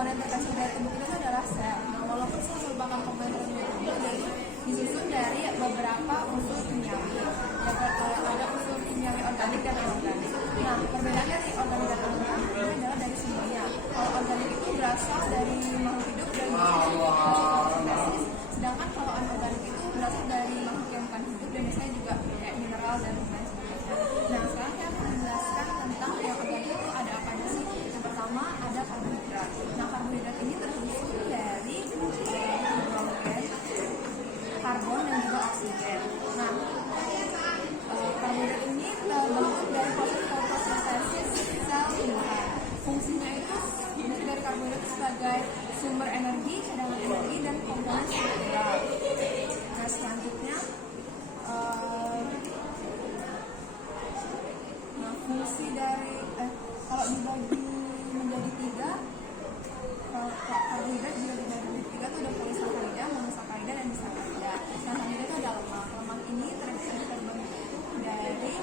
komponen terkecil dari tubuh kita itu adalah sel. Nah, walaupun sel merupakan komponen terkecil dari tubuh, dia itu disusun dari beberapa unsur kimiawi. Ada unsur kimiawi organik dan anorganik. Nah, perbedaan dari organik dan anorganik itu adalah dari sumbernya. Kalau organik itu berasal dari makhluk hidup dan biasanya dari fotosintesis. Sedangkan kalau anorganik itu berasal dari makhluk yang bukan hidup dan biasanya juga kayak mineral dan lain sebagainya. Nah, sekarang saya akan menjelaskan tentang yang organik itu ada apa aja sih. Yang pertama ada karbohidrat. Nah, karbohidrat ini tersusun dari hidrogen, karbon dan juga oksigen. Nah, karbohidrat ini terbentuk dari proses fotosintesis sel tumbuhan. Fungsinya itu fungsi dari karbohidrat sebagai sumber energi, cadangan energi dan komponen struktural. Nah, selanjutnya fungsi dari kalau dibagi menjadi tiga, karbohidrat juga dibagi menjadi tiga itu ada polisakarida, monosakarida dan disakarida. Nah, sakarida itu ada lemak. Lemak ini terbentuk dari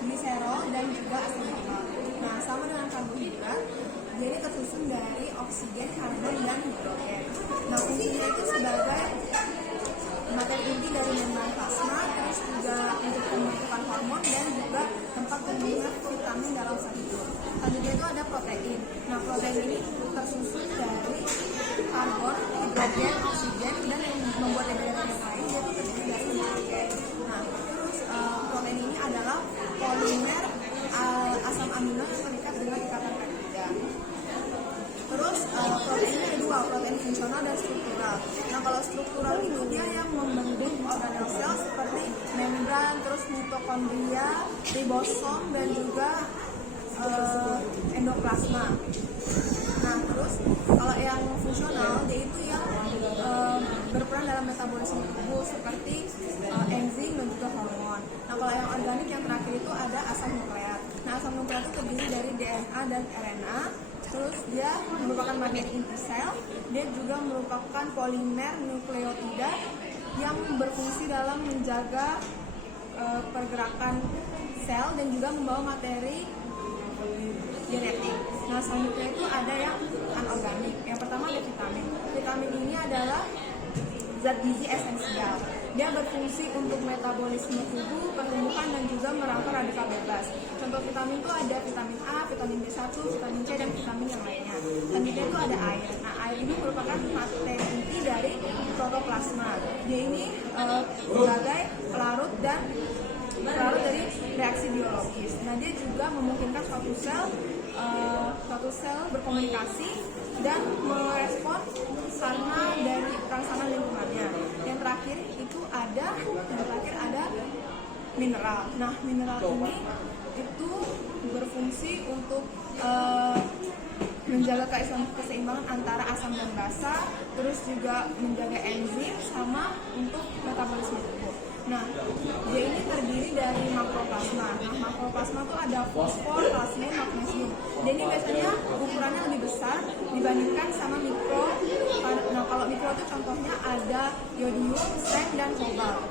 gliserol dan juga asam lemak. Nah, sama dengan karbohidrat, jadi tersusun dari oksigen, karbon dan hidrogen. Nah, fungsinya itu sebagai materi inti dari membran plasma, terus juga untuk pembentukan hormon dan juga tempat tumbuhnya vitamin dalam sel hidup. Selanjutnya itu ada protein. Nah, protein ini tersusun dari karbon, hidrogen, oksigen dan yang membuat elemen yang lain yaitu terdiri dari nitrogen. Nah, terus protein ini adalah polimer asam amino yang terikat dengan ikatan peptida. Terus proteinnya ada dua, protein fungsional dan struktural. Nah, kalau struktural itu dia yang membentuk organel sel seperti membran, terus mitokondria, ribosom dan juga endoplasma. Nah, terus kalau yang fungsional dia itu yang berperan dalam metabolisme tubuh seperti enzim dan juga hormon. Nah, kalau yang organik yang terakhir itu ada asam nukleat. Nah, asam nukleat itu terdiri dari DNA dan RNA. Terus dia merupakan materi inti sel. Dia juga merupakan polimer nukleotida yang berfungsi dalam menjaga pergerakan sel dan juga membawa materi genetik. Nah, selanjutnya itu ada yang anorganik. Yang pertama ada vitamin. Vitamin ini adalah zat gizi esensial. Dia berfungsi untuk metabolisme tubuh, pertumbuhan dan juga merangkul radikal bebas. Contoh vitamin itu ada vitamin A, vitamin B1, vitamin C dan vitamin yang lainnya. Selanjutnya itu ada air. Nah, air ini merupakan materi inti dari protoplasma. Dia ini sebagai pelarut dari reaksi biologis. Nah, dia juga memungkinkan suatu sel berkomunikasi dan merespon karena dari rangsangan lingkungannya. Yang terakhir ada mineral. Nah, mineral ini itu berfungsi untuk menjaga keseimbangan antara asam dan basa, terus juga menjaga enzim sama untuk metabolisme tubuh. Nah, dia ini terdiri dari makroplasma. Nah, makroplasma itu ada fosfor, kalsium, magnesium. Dia ini biasanya ukurannya lebih besar dibandingkan sama mikro. Nah, kalau mikro itu contohnya ada yodium, seng, dan kobalt.